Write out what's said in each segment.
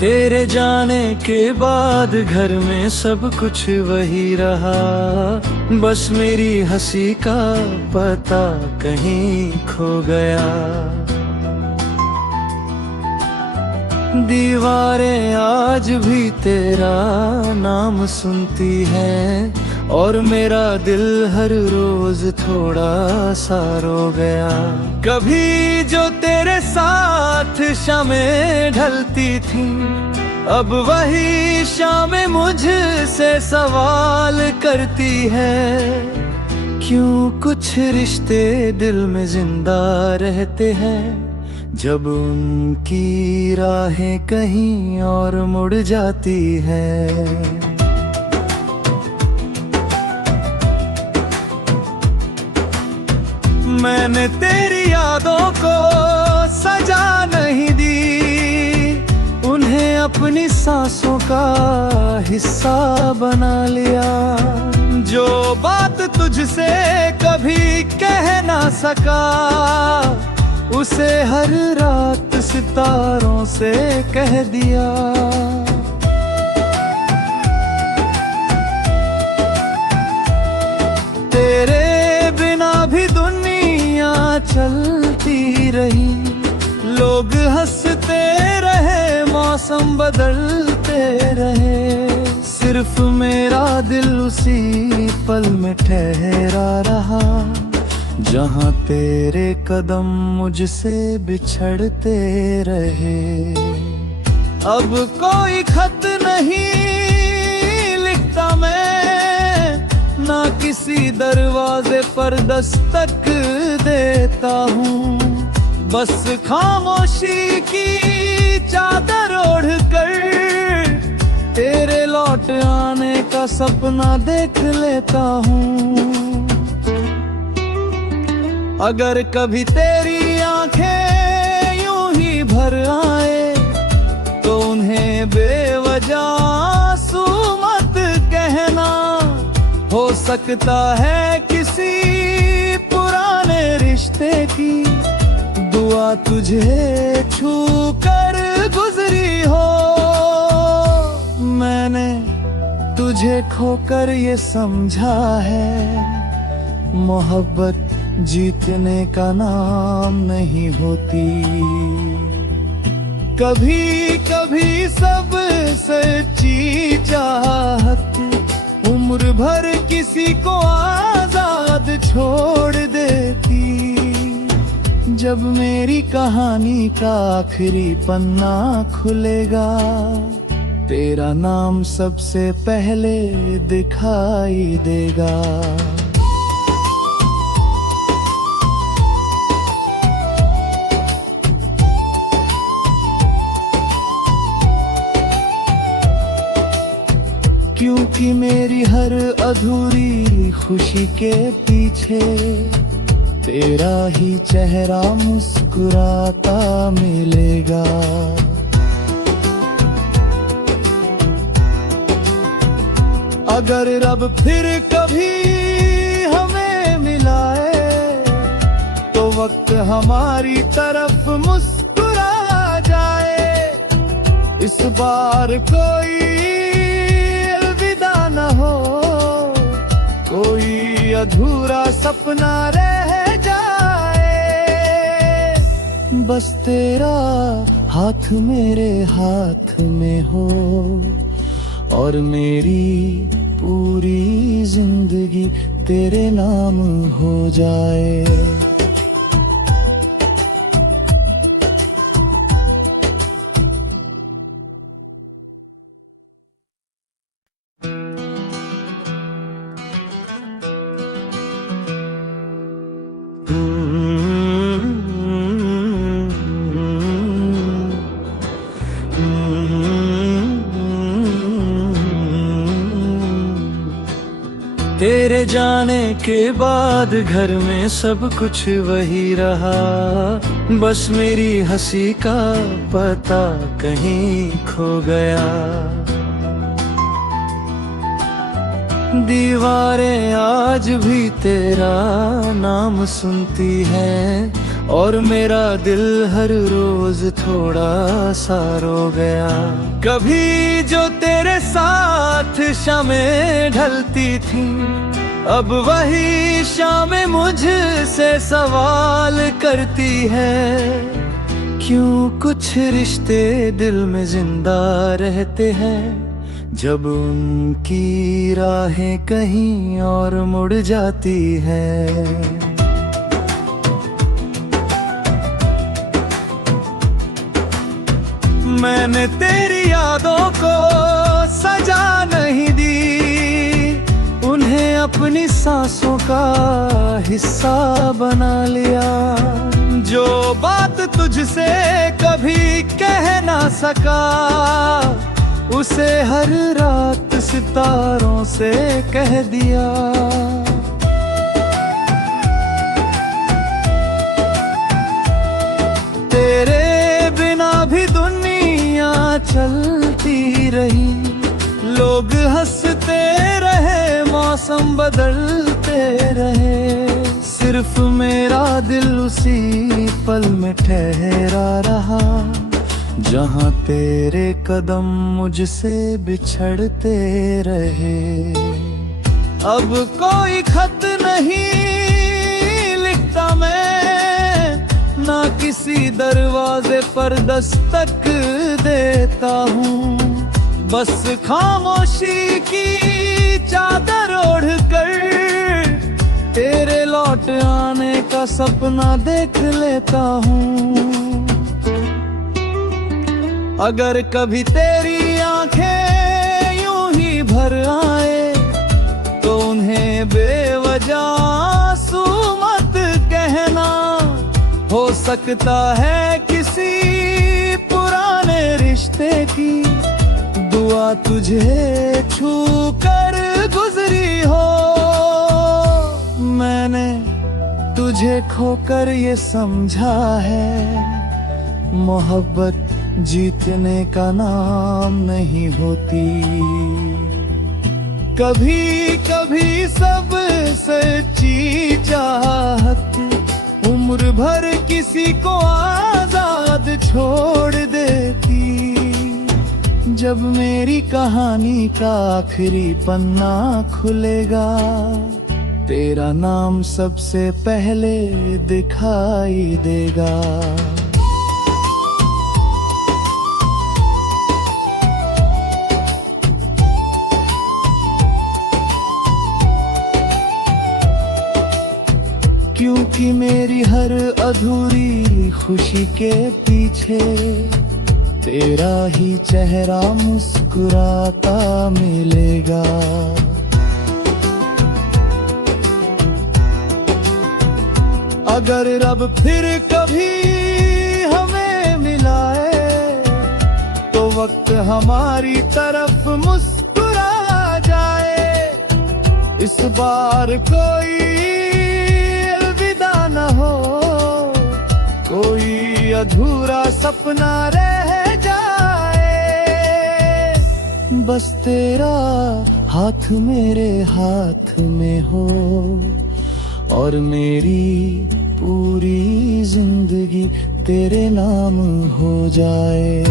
तेरे जाने के बाद घर में सब कुछ वही रहा, बस मेरी हंसी का पता कहीं खो गया। दीवारें आज भी तेरा नाम सुनती हैं और मेरा दिल हर रोज थोड़ा सा रो गया। कभी जो तेरे साथ शामें ढलती थी, अब वही शामें मुझसे सवाल करती है। क्यों कुछ रिश्ते दिल में जिंदा रहते हैं जब उनकी राहें कहीं और मुड़ जाती है। मैंने तेरी यादों को सजा नहीं दी, उन्हें अपनी सांसों का हिस्सा बना लिया। जो बात तुझसे कभी कह ना सका, उसे हर रात सितारों से कह दिया। तेरे बिना भी दुनिया चलती रही, लोग हंसते रहे, मौसम बदलते रहे, सिर्फ मेरा दिल उसी पल में ठहरा रहा जहाँ तेरे कदम मुझसे बिछड़ते रहे। अब कोई खत नहीं लिखता मैं, ना किसी दरवाजे पर दस्तक देता हूँ, बस खामोशी की चादर ओढ़कर तेरे लौट आने का सपना देख लेता हूँ। अगर कभी तेरी आंखें यूं ही भर आए तो उन्हें बेवजह आंसू मत कहना। हो सकता है किसी पुराने रिश्ते की दुआ तुझे छू कर गुजरी हो। मैंने तुझे खोकर ये समझा है, मोहब्बत जीतने का नाम नहीं होती। कभी कभी सब सच्ची चाहत उम्र भर किसी को आजाद छोड़ देती। जब मेरी कहानी का आखिरी पन्ना खुलेगा, तेरा नाम सबसे पहले दिखाई देगा। क्योंकि मेरी हर अधूरी खुशी के पीछे तेरा ही चेहरा मुस्कुराता मिलेगा। अगर रब फिर कभी हमें मिलाए तो वक्त हमारी तरफ मुस्कुरा जाए। इस बार कोई अलविदा न हो, कोई अधूरा सपना रह जाए। बस तेरा हाथ मेरे हाथ में हो और मेरी पूरी जिंदगी तेरे नाम हो जाए। तेरे जाने के बाद घर में सब कुछ वही रहा, बस मेरी हंसी का पता कहीं खो गया। दीवारें आज भी तेरा नाम सुनती हैं और मेरा दिल हर रोज थोड़ा सा रो गया। कभी जो तेरे साथ शामें ढलती थी, अब वही शामें मुझसे सवाल करती है। क्यों कुछ रिश्ते दिल में जिंदा रहते हैं, जब उनकी राहें कहीं और मुड़ जाती है। मैंने तेरी यादों को सजा नहीं दी, उन्हें अपनी सांसों का हिस्सा बना लिया। जो बात तुझसे कभी कह ना सका, उसे हर रात सितारों से कह दिया। तेरे बिना भी दुनिया चलती रही, लोग हंसते रहे, मौसम बदलते रहे, सिर्फ मेरा दिल उसी पल में ठहरा रहा, जहाँ तेरे कदम मुझसे बिछड़ते रहे। अब कोई खत नहीं लिखता मैं, ना किसी दरवाजे पर दस्तक देता हूँ, बस खामोशी की चादर ओढ़कर तेरे लौट आने का सपना देख लेता हूँ। अगर कभी तेरी आंखें यूं ही भर आए, तो उन्हें बेवजह आंसू मत कहना। हो सकता है किसी पुराने रिश्ते की दुआ तुझे छू कर गुजरी हो। मैंने तुझे खोकर ये समझा है, मोहब्बत जीतने का नाम नहीं होती। कभी कभी सब सच्ची चाहत उम्र भर किसी को आजाद छोड़ देती। जब मेरी कहानी का आखिरी पन्ना खुलेगा, तेरा नाम सबसे पहले दिखाई देगा। क्योंकि मेरी हर अधूरी खुशी के पीछे तेरा ही चेहरा मुस्कुराता मिलेगा। अगर रब फिर कभी हमें मिलाए, तो वक्त हमारी तरफ मुस्कुरा जाए। इस बार कोई अलविदा न हो, कोई अधूरा सपना रह जाए। बस तेरा हाथ मेरे हाथ में हो, और मेरी पूरी जिंदगी तेरे नाम हो जाए।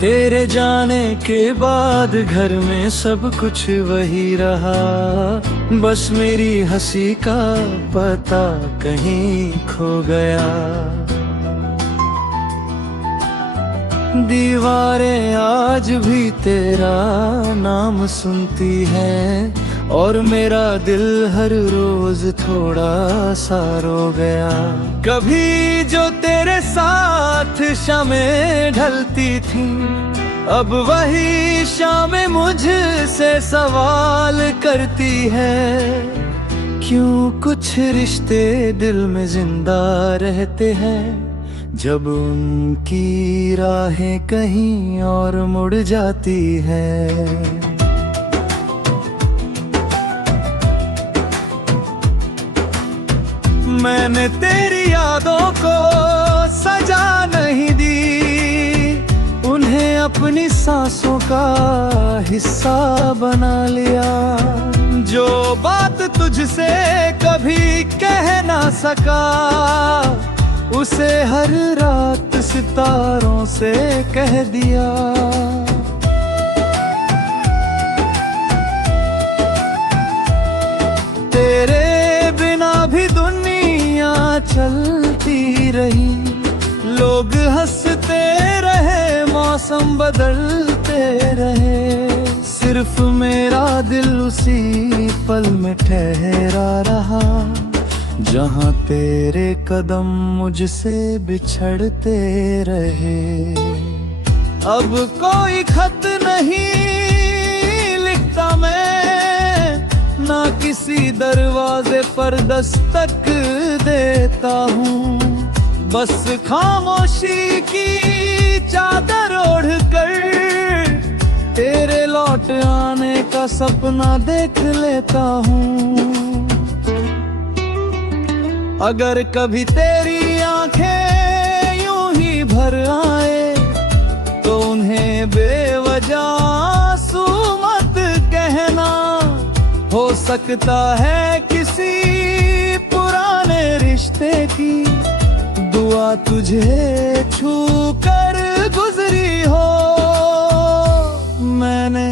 तेरे जाने के बाद घर में सब कुछ वही रहा, बस मेरी हंसी का पता कहीं खो गया। दीवारें आज भी तेरा नाम सुनती हैं, और मेरा दिल हर रोज थोड़ा सा रो गया। कभी जो तेरे साथ शामें ढलती थी, अब वही शामें मुझसे सवाल करती है। क्यों कुछ रिश्ते दिल में जिंदा रहते हैं, जब उनकी राहें कहीं और मुड़ जाती है। मैंने तेरी यादों को सजा नहीं दी, उन्हें अपनी सांसों का हिस्सा बना लिया। जो बात तुझसे कभी कह ना सका, उसे हर रात सितारों से कह दिया। तेरे बिना भी दुनिया चलती रही, लोग हंसते रहे, मौसम बदलते रहे, सिर्फ मेरा दिल उसी पल में ठहरा रहा, जहाँ तेरे कदम मुझसे बिछड़ते रहे। अब कोई खत नहीं लिखता मैं, ना किसी दरवाजे पर दस्तक देता हूँ, बस खामोशी की चादर ओढ़कर तेरे लौट आने का सपना देख लेता हूँ। अगर कभी तेरी आंखें यूं ही भर आए, तो उन्हें बेवजह आंसू मत कहना, हो सकता है किसी पुराने रिश्ते की दुआ तुझे छू कर गुजरी हो। मैंने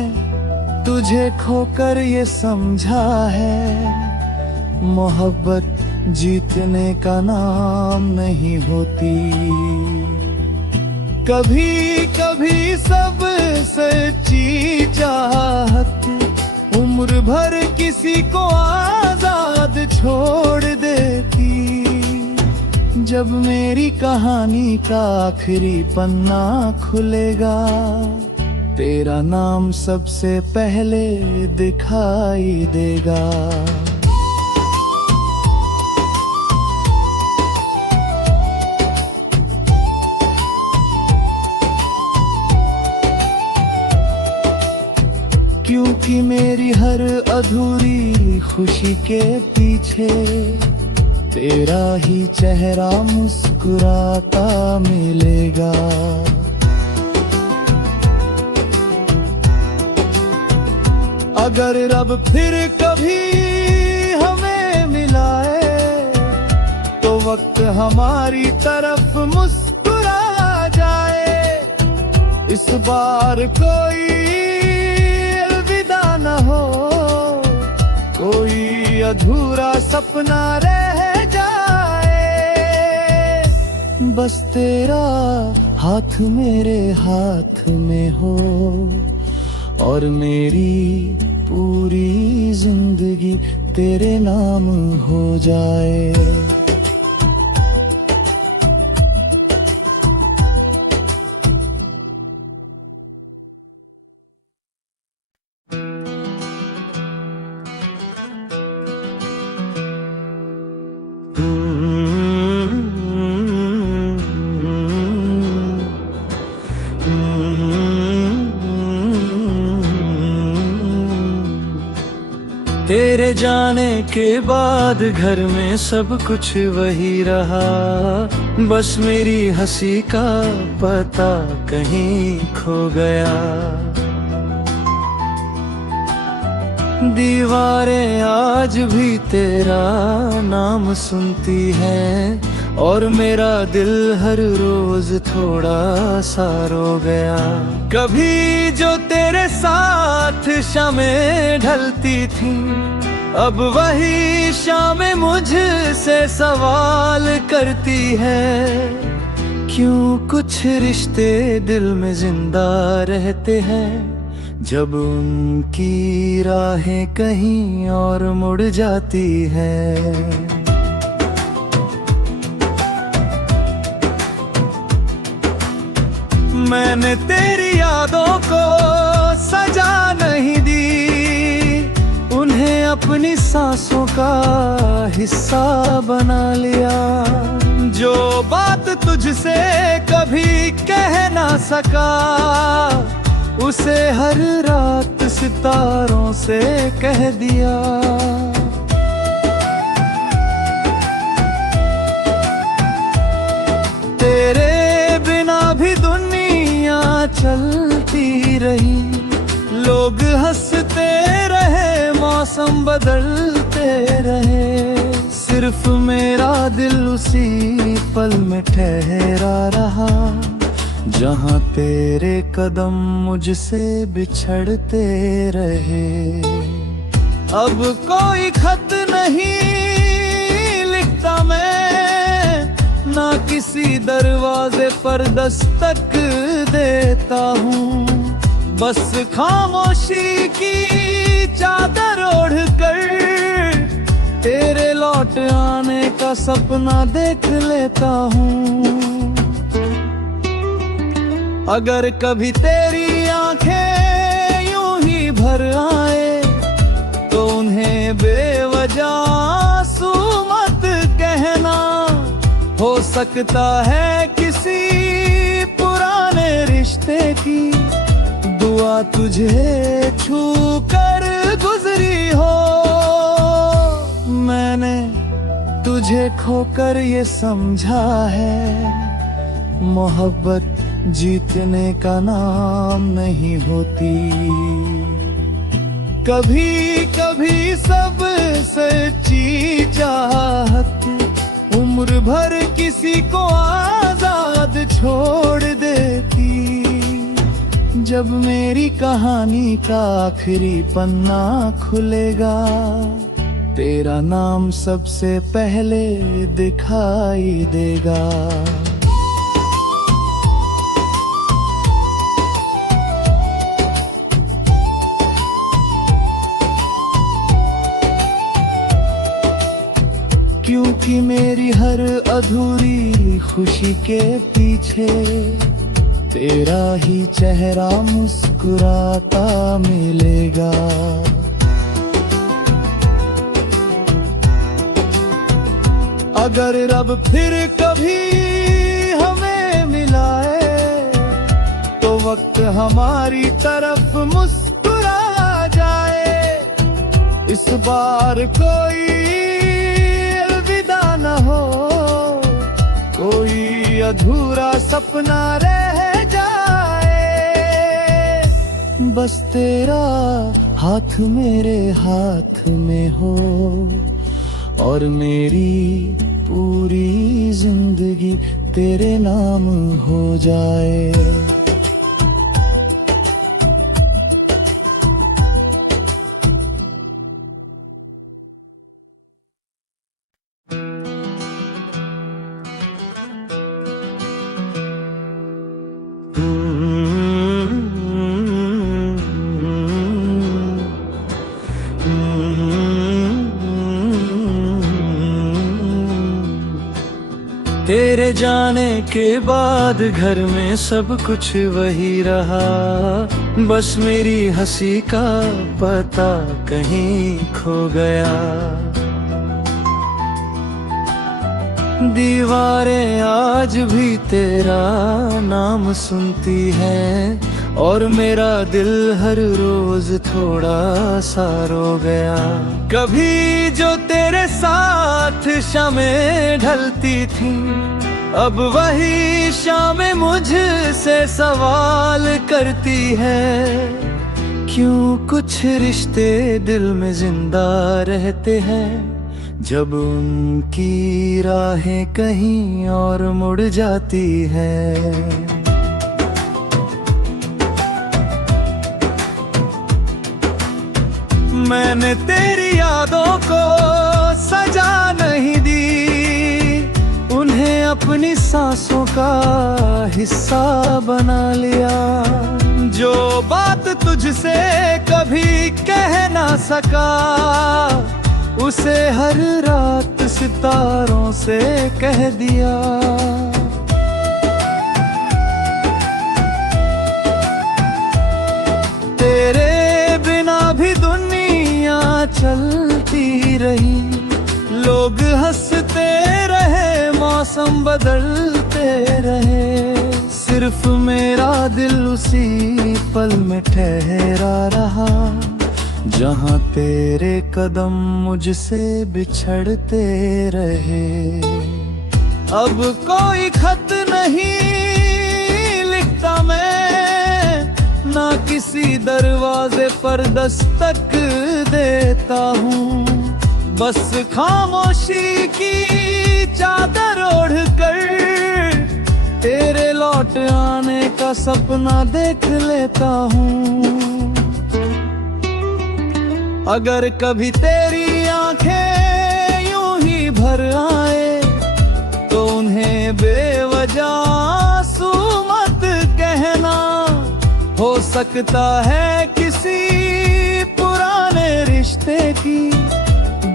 तुझे खोकर ये समझा है, मोहब्बत जीतने का नाम नहीं होती। कभी कभी सब सच्ची चाहत उम्र भर किसी को आजाद छोड़ देती। जब मेरी कहानी का आखिरी पन्ना खुलेगा, तेरा नाम सबसे पहले दिखाई देगा। क्योंकि मेरी हर अधूरी खुशी के पीछे तेरा ही चेहरा मुस्कुराता मिलेगा। अगर रब फिर कभी हमें मिलाए, तो वक्त हमारी तरफ मुस्कुरा जाए। इस बार कोई अलविदा न हो, कोई अधूरा सपना रह जाए। बस तेरा हाथ मेरे हाथ में हो, और मेरी पूरी जिंदगी तेरे नाम हो जाए। तेरे जाने के बाद घर में सब कुछ वही रहा, बस मेरी हंसी का पता कहीं खो गया। दीवारें आज भी तेरा नाम सुनती हैं, और मेरा दिल हर रोज थोड़ा सा रो गया। कभी जो तेरे साथ शामें ढलती थी, अब वही शामें मुझसे सवाल करती है। क्यों कुछ रिश्ते दिल में जिंदा रहते हैं, जब उनकी राहें कहीं और मुड़ जाती है। मैंने तेरी यादों को सजा नहीं दी, उन्हें अपनी सांसों का हिस्सा बना लिया। जो बात तुझसे कभी कह ना सका, उसे हर रात सितारों से कह दिया। तेरे बिना भी दुनिया चलती रही, लोग हंसते रहे, मौसम बदलते रहे, सिर्फ मेरा दिल उसी पल में ठहरा रहा, जहाँ तेरे कदम मुझसे बिछड़ते रहे। अब कोई खत नहीं लिखता मैं, ना किसी दरवाजे पर दस्तक देता हूँ, बस खामोशी की चादर ओढ़कर तेरे लौट आने का सपना देख लेता हूँ। अगर कभी तेरी आंखें यूं ही भर आए, तो उन्हें बेवजह आंसू मत कहना, हो सकता है किसी पुराने रिश्ते की दुआ तुझे छू कर गुजरी हो। मैंने तुझे खोकर ये समझा है, मोहब्बत जीतने का नाम नहीं होती। कभी कभी सब सच्ची चाहत उम्र भर किसी को आजाद छोड़ देती। जब मेरी कहानी का आखिरी पन्ना खुलेगा, तेरा नाम सबसे पहले दिखाई देगा। क्योंकि मेरी हर अधूरी खुशी के पीछे तेरा ही चेहरा मुस्कुराता मिलेगा। अगर रब फिर कभी हमें मिलाए, तो वक्त हमारी तरफ मुस्कुरा जाए। इस बार कोई अलविदा न हो, कोई अधूरा सपना रह जाए। बस तेरा हाथ मेरे हाथ में हो, और मेरी पूरी जिंदगी तेरे नाम हो जाए। तेरे जाने के बाद घर में सब कुछ वही रहा, बस मेरी हंसी का पता कहीं खो गया। दीवारें आज भी तेरा नाम सुनती हैं, और मेरा दिल हर रोज थोड़ा सा रो गया। कभी जो तेरे साथ शामें ढलती थी, अब वही शामें मुझसे सवाल करती है। क्यों कुछ रिश्ते दिल में जिंदा रहते हैं, जब उनकी राहें कहीं और मुड़ जाती हैं। मैंने तेरी यादों को सजा नहीं दी, उन्हें अपनी सांसों का हिस्सा बना लिया। जो बात तुझसे कभी कह ना सका, उसे हर रात सितारों से कह दिया। तेरे बिना भी दुनिया चलती रही, लोग हंसते रहे, मौसम मौसम बदलते रहे, सिर्फ मेरा दिल उसी पल में ठहरा रहा, जहाँ तेरे कदम मुझसे बिछड़ते रहे। अब कोई खत नहीं लिखता मैं, ना किसी दरवाजे पर दस्तक देता हूँ, बस खामोशी की चादर ओढ़कर तेरे लौट आने का सपना देख लेता हूँ। अगर कभी तेरी आंखें यूं ही भर आए, तो उन्हें बेवजह आंसू मत कहना, हो सकता है किसी पुराने रिश्ते की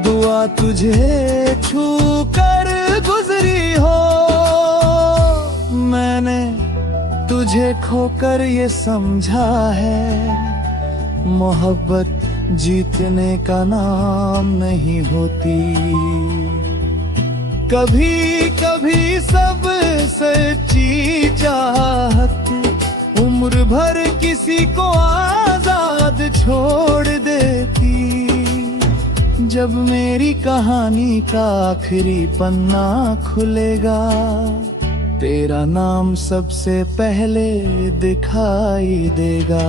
दुआ तुझे छू कर गुजरी हो। मैंने तुझे खोकर ये समझा है, मोहब्बत जीतने का नाम नहीं होती। कभी कभी सब सच्ची चाहत उम्र भर किसी को आजाद छोड़ देती। जब मेरी कहानी का आखिरी पन्ना खुलेगा, तेरा नाम सबसे पहले दिखाई देगा।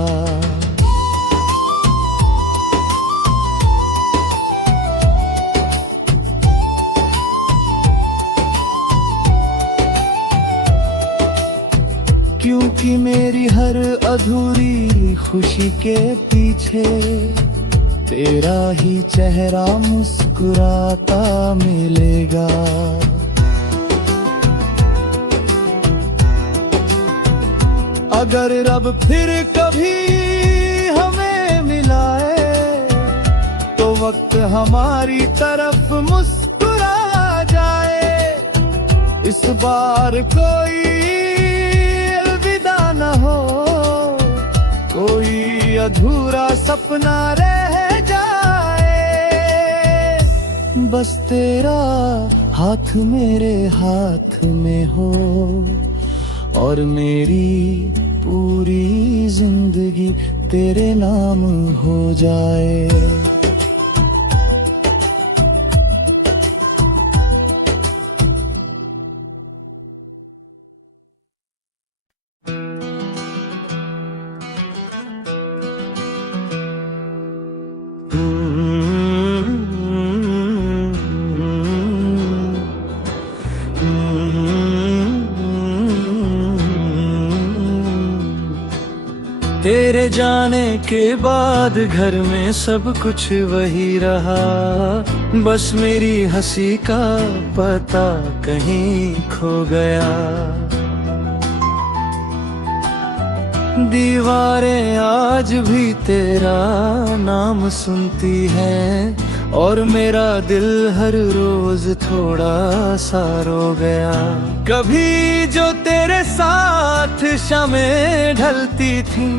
क्योंकि मेरी हर अधूरी खुशी के पीछे तेरा ही चेहरा मुस्कुराता मिलेगा। अगर रब फिर कभी हमें मिलाए, तो वक्त हमारी तरफ मुस्कुरा जाए। इस बार कोई अलविदा न हो, कोई अधूरा सपना रह जाए। बस तेरा हाथ मेरे हाथ में हो, और मेरी पूरी जिंदगी तेरे नाम हो जाए। तेरे जाने के बाद घर में सब कुछ वही रहा, बस मेरी हंसी का पता कहीं खो गया। दीवारें आज भी तेरा नाम सुनती हैं, और मेरा दिल हर रोज थोड़ा सा रो गया। कभी जो तेरे साथ शामें ढलती थी,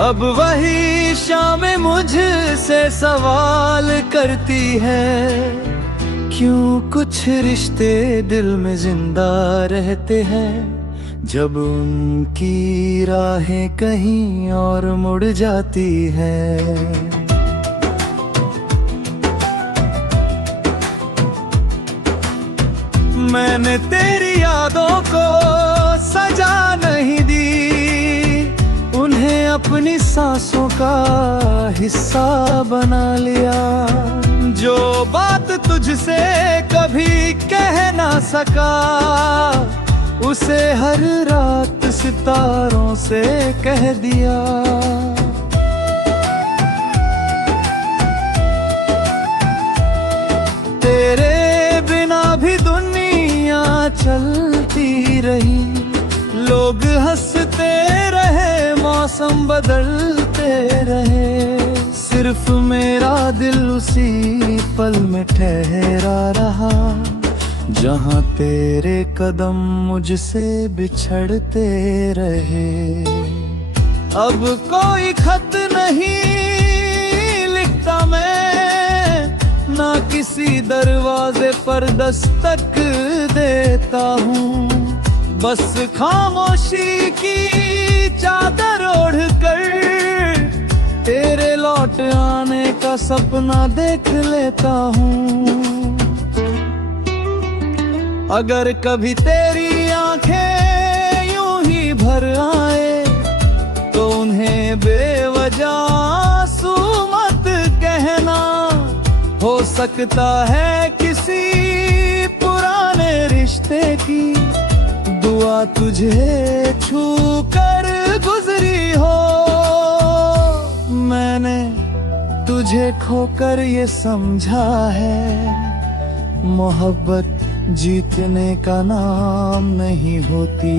अब वही शामें मुझसे सवाल करती है। क्यों कुछ रिश्ते दिल में जिंदा रहते हैं, जब उनकी राहें कहीं और मुड़ जाती हैं। मैंने तेरी यादों को सजा नहीं दी, उन्हें अपनी सांसों का हिस्सा बना लिया। जो बात तुझसे कभी कह ना सका, उसे हर रात सितारों से कह दिया। तेरे बिना भी दुनिया चलती रही, लोग हंसते रहे, मौसम बदलते रहे, सिर्फ मेरा दिल उसी पल में ठहरा रहा, जहाँ तेरे कदम मुझसे बिछड़ते रहे। अब कोई खत नहीं लिखता मैं, ना किसी दरवाजे पर दस्तक देता हूँ। बस खामोशी की चादर ओढ़ कर तेरे लौट आने का सपना देख लेता हूँ। अगर कभी तेरी आंखें यूं ही भर आए तो उन्हें बेवजह आंसू मत कहना। हो सकता है किसी पुराने रिश्ते की दुआ तुझे छू कर गुजरी हो। मैंने तुझे खोकर ये समझा है, मोहब्बत जीतने का नाम नहीं होती।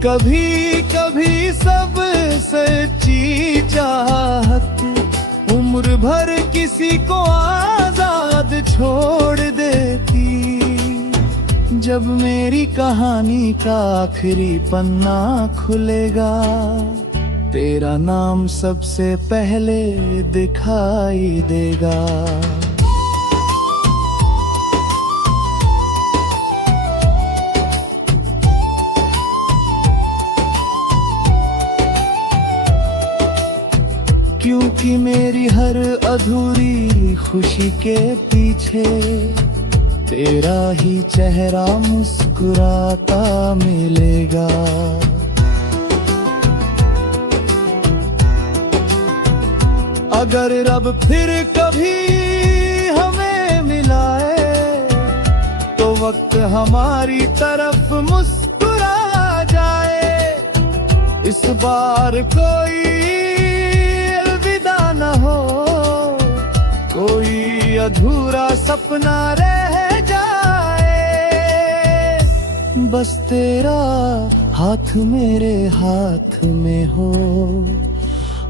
कभी कभी सब सच्ची चाहत उम्र भर किसी को आजाद छोड़ देती। जब मेरी कहानी का आखिरी पन्ना खुलेगा तेरा नाम सबसे पहले दिखाई देगा। क्योंकि मेरी हर अधूरी खुशी के पीछे तेरा ही चेहरा मुस्कुराता मिलेगा। अगर रब फिर कभी हमें मिलाए तो वक्त हमारी तरफ मुस्कुरा जाए। इस बार कोई अलविदा न हो, कोई अधूरा सपना रह जाए। बस तेरा हाथ मेरे हाथ में हो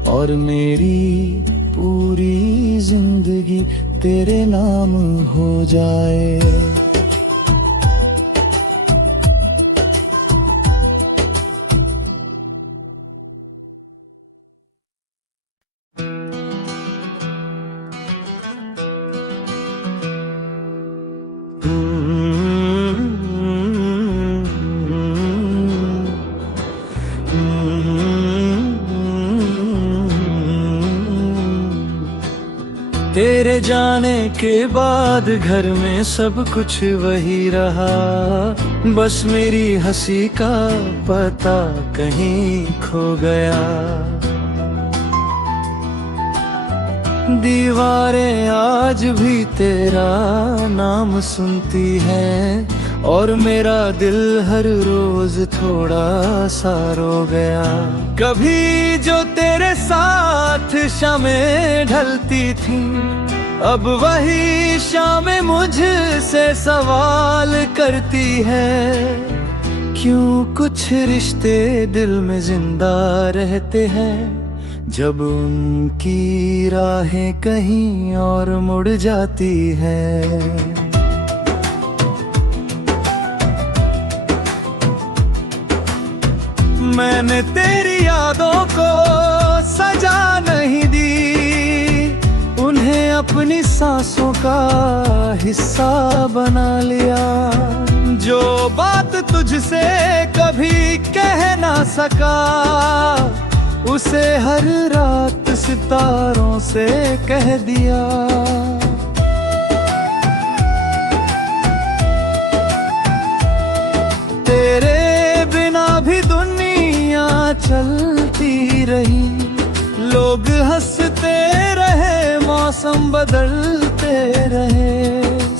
और मेरी पूरी जिंदगी तेरे नाम हो जाए। तेरे जाने के बाद घर में सब कुछ वही रहा, बस मेरी हंसी का पता कहीं खो गया। दीवारें आज भी तेरा नाम सुनती हैं और मेरा दिल हर रोज थोड़ा सा रो गया। कभी जो तेरे साथ शामें ढलती थी, अब वही शामें मुझसे सवाल करती है। क्यों कुछ रिश्ते दिल में जिंदा रहते हैं जब उनकी राहें कहीं और मुड़ जाती हैं। मैंने तेरी यादों को सजा नहीं दी, उन्हें अपनी सांसों का हिस्सा बना लिया। जो बात तुझसे कभी कह ना सका, उसे हर रात सितारों से कह दिया। तेरे बिना भी दुनिया चलती रही, लोग हंसते रहे, मौसम बदलते रहे,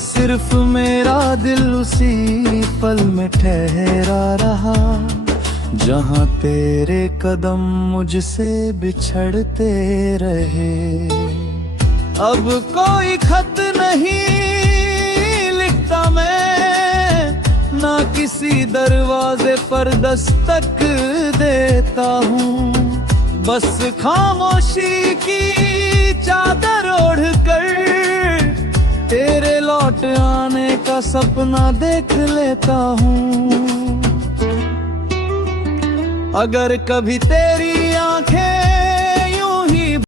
सिर्फ मेरा दिल उसी पल में ठहरा रहा जहाँ तेरे कदम मुझसे बिछड़ते रहे। अब कोई खत नहीं लिखता मैं, ना किसी दरवाजे पर दस्तक देता हूँ। बस खामोशी की चादर ओढ़ कर तेरे लौट आने का सपना देख लेता हूँ। अगर कभी तेरी आंखें